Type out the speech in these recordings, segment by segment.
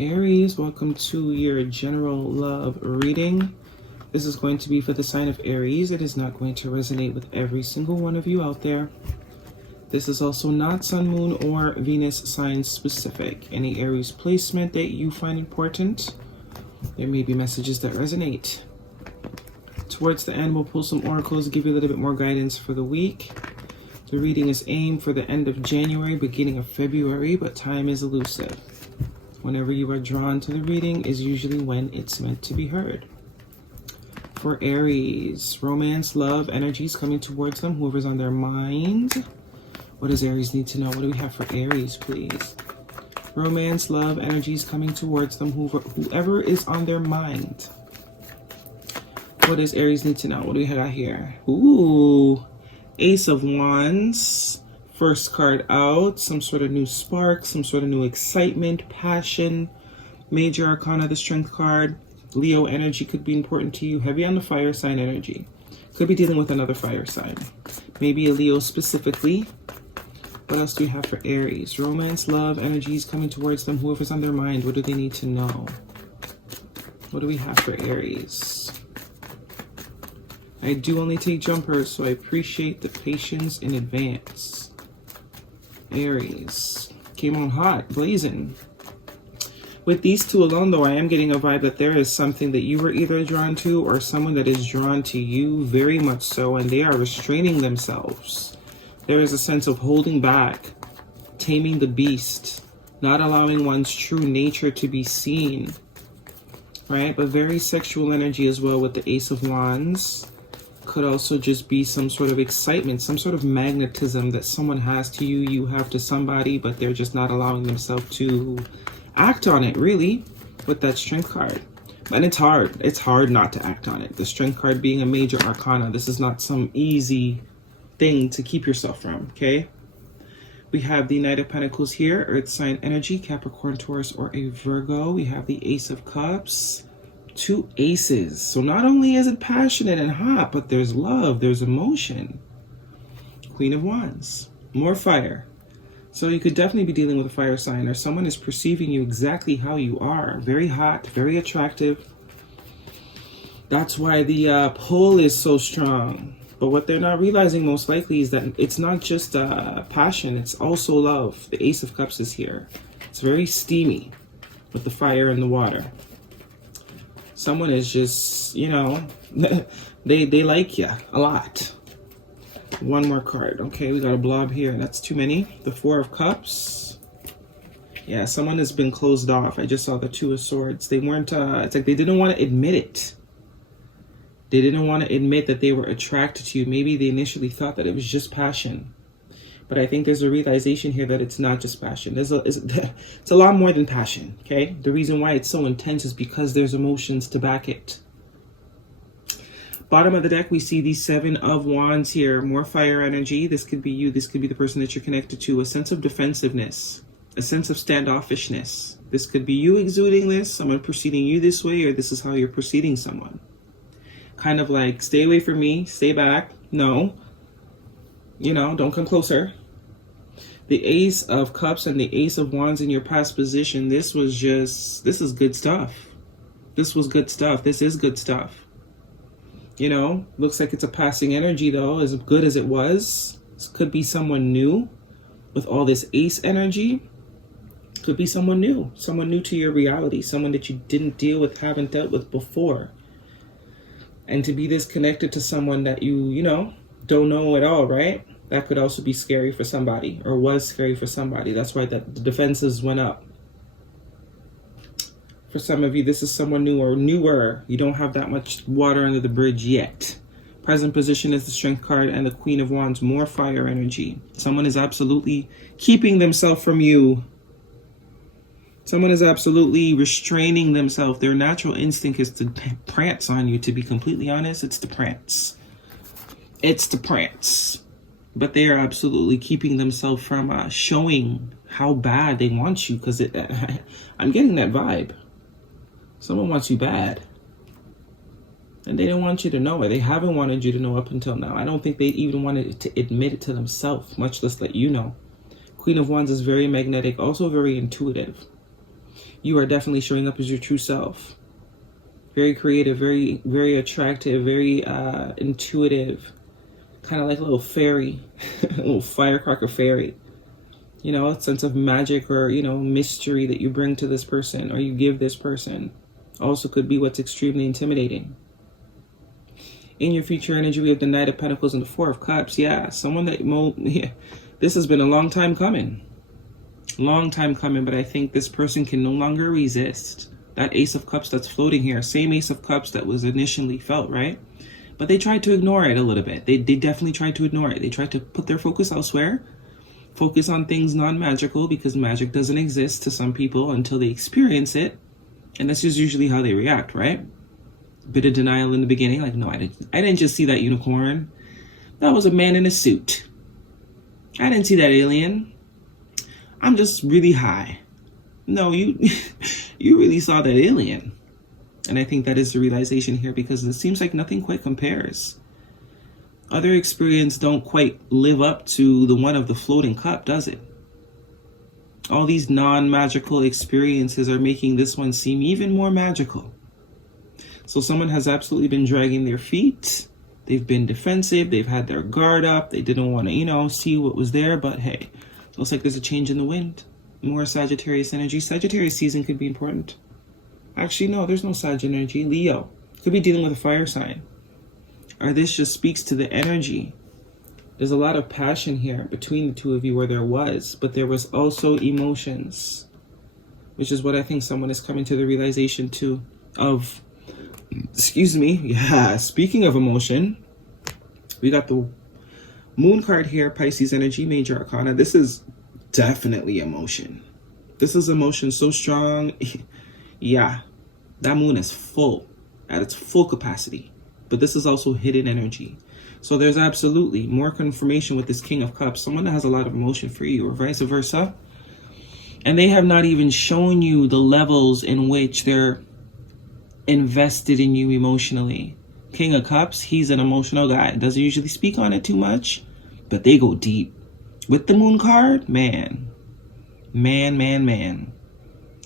Aries, welcome to your general love reading. This is going to be for the sign of Aries. It is not going to resonate with every single one of you out there. This is also not Sun, Moon, or Venus sign specific. Any Aries placement that you find important, there may be messages that resonate. Towards the end, we'll pull some oracles, give you a little bit more guidance for the week. The reading is aimed for the end of January, beginning of February, but time is elusive. Whenever you are drawn to the reading is usually when it's meant to be heard. For Aries, romance, love, energies coming towards them, whoever's on their mind. What does Aries need to know? What do we have for Aries, please? Romance, love, energies coming towards them, whoever is on their mind. What does Aries need to know? What do we got here? Ooh, Ace of Wands. First card out, some sort of new spark, some sort of new excitement, passion. Major Arcana, the Strength card. Leo energy could be important to you. Heavy on the fire sign energy. Could be dealing with another fire sign. Maybe a Leo specifically. What else do we have for Aries? Romance, love, energies coming towards them. Whoever's on their mind, what do they need to know? What do we have for Aries? I do only take jumpers, so I appreciate the patience in advance. Aries came on hot, blazing. With these two alone, though, I am getting a vibe that there is something that you were either drawn to or someone that is drawn to you very much so, and they are restraining themselves. There is a sense of holding back, taming the beast, not allowing one's true nature to be seen, right? But very sexual energy as well with the Ace of Wands. Could also just be some sort of excitement, some sort of magnetism that someone has to you, you have to somebody, but they're just not allowing themselves to act on it, really, with that Strength card. And it's hard not to act on it. The Strength card being a major arcana, this is not some easy thing to keep yourself from, okay? We have the Knight of Pentacles here, Earth sign energy, Capricorn, Taurus, or a Virgo. We have the Ace of Cups. Two aces. So not only is it passionate and hot, but there's love, there's emotion. Queen of Wands, more fire. So you could definitely be dealing with a fire sign, or someone is perceiving you exactly how you are. Very hot, very attractive. That's why the pull is so strong. But what they're not realizing most likely is that it's not just passion, it's also love. The Ace of Cups is here. It's very steamy with the fire and the water. Someone is just, you know, they like you a lot. One more card. Okay, we got a blob here. That's too many. The Four of Cups. Yeah, someone has been closed off. I just saw the Two of Swords. They weren't, it's like they didn't want to admit it. They didn't want to admit that they were attracted to you. Maybe they initially thought that it was just passion. But I think there's a realization here that it's not just passion. It's a lot more than passion, okay? The reason why it's so intense is because there's emotions to back it. Bottom of the deck, we see the Seven of Wands here. More fire energy. This could be you. This could be the person that you're connected to. A sense of defensiveness. A sense of standoffishness. This could be you exuding this, someone preceding you this way, or this is how you're preceding someone. Kind of like, stay away from me, stay back. No. You know, don't come closer. The Ace of Cups and the Ace of Wands in your past position, this is good stuff. This was good stuff. This is good stuff. You know, looks like it's a passing energy though, as good as it was. This could be someone new with all this Ace energy. Could be someone new to your reality, someone that you didn't deal with, haven't dealt with before. And to be this connected to someone that you know, don't know at all, right? That could also be scary for somebody, or was scary for somebody. That's why the defenses went up. For some of you, this is someone new or newer. You don't have that much water under the bridge yet. Present position is the Strength card and the Queen of Wands, more fire energy. Someone is absolutely keeping themselves from you. Someone is absolutely restraining themselves. Their natural instinct is to prance on you, to be completely honest. It's to prance. It's to prance. But they are absolutely keeping themselves from showing how bad they want you, because I'm getting that vibe. Someone wants you bad. And they don't want you to know it. They haven't wanted you to know up until now. I don't think they even wanted to admit it to themselves, much less let you know. Queen of Wands is very magnetic, also very intuitive. You are definitely showing up as your true self. Very creative, very, very attractive, very intuitive. Kind of like a little fairy, a little firecracker fairy. You know, a sense of magic or, you know, mystery that you bring to this person or you give this person. Also could be what's extremely intimidating. In your future energy, we have the Knight of Pentacles and the Four of Cups. Yeah, someone that, this has been a long time coming. Long time coming, but I think this person can no longer resist. That Ace of Cups that's floating here, same Ace of Cups that was initially felt, right? But they tried to ignore it a little bit. They definitely tried to ignore it. They tried to put their focus elsewhere. Focus on things non-magical, because magic doesn't exist to some people until they experience it. And that's just usually how they react, right? Bit of denial in the beginning, like, no, I didn't just see that unicorn. That was a man in a suit. I didn't see that alien. I'm just really high. No, you you really saw that alien. And I think that is the realization here, because it seems like nothing quite compares. Other experience don't quite live up to the one of the floating cup, does it? All these non-magical experiences are making this one seem even more magical. So someone has absolutely been dragging their feet. They've been defensive. They've had their guard up. They didn't want to, you know, see what was there. But hey, looks like there's a change in the wind. More Sagittarius energy. Sagittarius season could be important. Actually, no, there's no Sag energy. Leo. Could be dealing with a fire sign. Or this just speaks to the energy. There's a lot of passion here between the two of you, where there was. But there was also emotions. Which is what I think someone is coming to the realization too of. Excuse me. Yeah, speaking of emotion, we got the Moon card here, Pisces energy, Major Arcana. This is definitely emotion. This is emotion so strong. Yeah, that moon is full, at its full capacity. But this is also hidden energy. So there's absolutely more confirmation with this King of Cups. Someone that has a lot of emotion for you, or vice versa. And they have not even shown you the levels in which they're invested in you emotionally. King of Cups, he's an emotional guy. Doesn't usually speak on it too much, but they go deep. With the Moon card, man.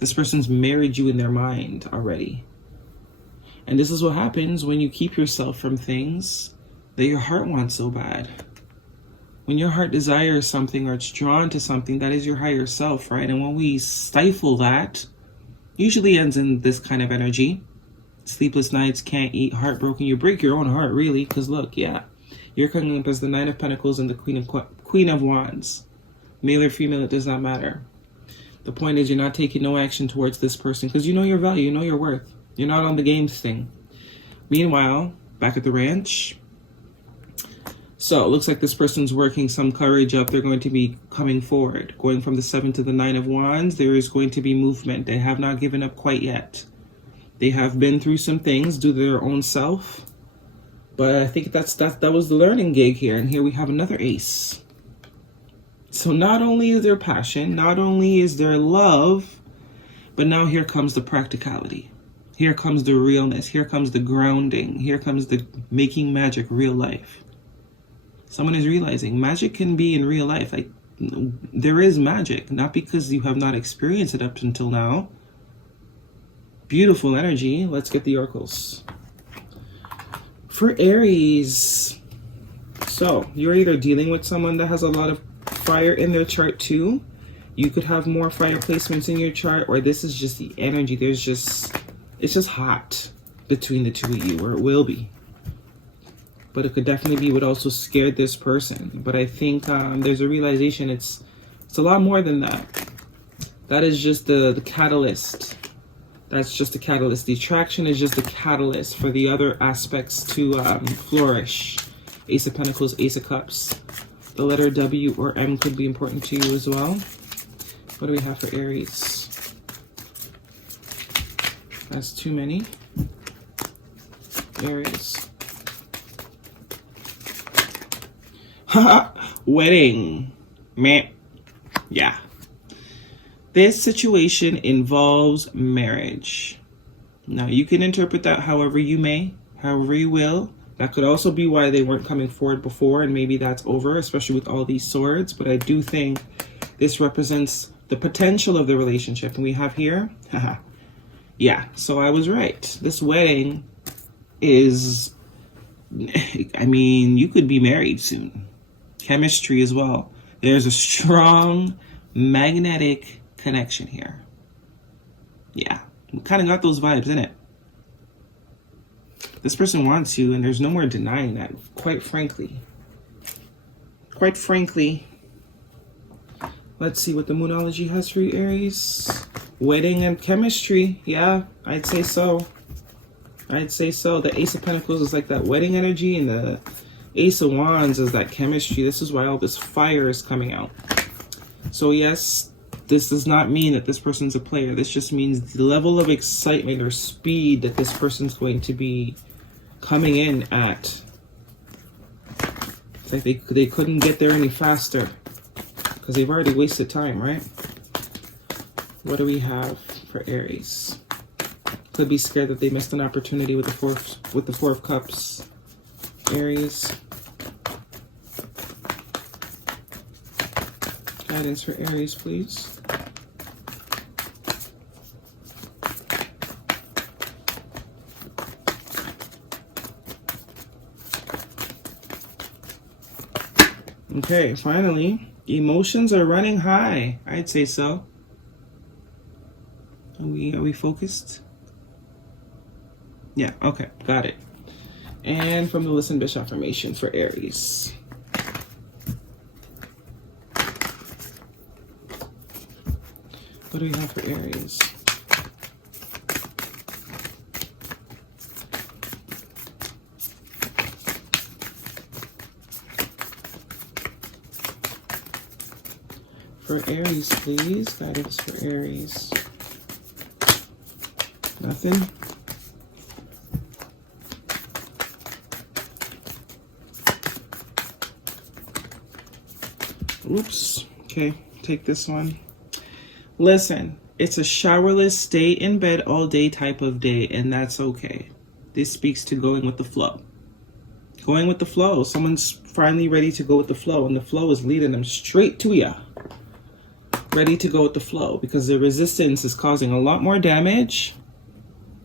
This person's married you in their mind already. And this is what happens when you keep yourself from things that your heart wants so bad. When your heart desires something or it's drawn to something, that is your higher self, right? And when we stifle that, usually ends in this kind of energy. Sleepless nights, can't eat, heartbroken. You break your own heart, really, because look, yeah. You're coming up as the Knight of Pentacles and the Queen of Wands. Male or female, it does not matter. The point is, you're not taking no action towards this person because you know your value, you know your worth. You're not on the games thing. Meanwhile, back at the ranch. So it looks like this person's working some courage up. They're going to be coming forward. Going from the 7 to the 9 of Wands, there is going to be movement. They have not given up quite yet. They have been through some things due to their own self. But I think that was the learning gig here. And here we have another ace. So not only is there passion, not only is there love, but now here comes the practicality. Here comes the realness. Here comes the grounding. Here comes the making magic real life. Someone is realizing magic can be in real life. Like, there is magic, not because you have not experienced it up until now. Beautiful energy. Let's get the oracles. For Aries, so you're either dealing with someone that has a lot of fire in their chart too. You could have more fire placements in your chart, or this is just the energy. It's just hot between the two of you, or it will be. But it could definitely be what also scared this person. But I think there's a realization it's a lot more than that. That is just the catalyst. That's just a catalyst. The attraction is just a catalyst for the other aspects to flourish. Ace of Pentacles, Ace of Cups. The letter W or M could be important to you as well. What do we have for Aries? That's too many. Aries. Wedding. Meh. Yeah. This situation involves marriage. Now, you can interpret that however you may, however you will. That could also be why they weren't coming forward before, and maybe that's over, especially with all these swords. But I do think this represents the potential of the relationship. And we have here, yeah, so I was right. This wedding is, I mean, you could be married soon. Chemistry as well. There's a strong magnetic connection here. Yeah, we kind of got those vibes, innit? This person wants you, and there's no more denying that, quite frankly. Quite frankly. Let's see what the Moonology has for you, Aries. Wedding and chemistry. Yeah, I'd say so. I'd say so. The Ace of Pentacles is like that wedding energy, and the Ace of Wands is that chemistry. This is why all this fire is coming out. So yes, this does not mean that this person's a player. This just means the level of excitement or speed that this person's going to be coming in at. It's like they couldn't get there any faster because they've already wasted time, right? What do we have for Aries? Could be scared that they missed an opportunity with the Four of Cups. Aries. Guidance for Aries, please. Okay, finally, emotions are running high. I'd say so. Are we focused? Yeah, okay, got it. And from the Listen Bish affirmation for Aries. What do we have for Aries? For Aries, please. Guidance for Aries. Nothing. Oops. Okay, take this one. Listen, it's a showerless, stay in bed all day type of day, and that's okay. This speaks to going with the flow. Going with the flow. Someone's finally ready to go with the flow, and the flow is leading them straight to ya. Ready to go with the flow, because the resistance is causing a lot more damage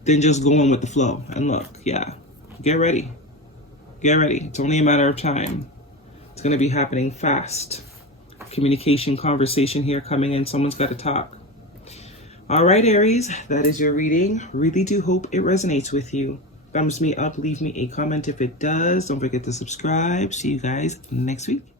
than just going with the flow. And look, yeah, get ready. Get ready. It's only a matter of time. It's going to be happening fast. Communication, conversation here coming in. Someone's got to talk. All right, Aries, that is your reading. Really do hope it resonates with you. Thumbs me up. Leave me a comment if it does. Don't forget to subscribe. See you guys next week.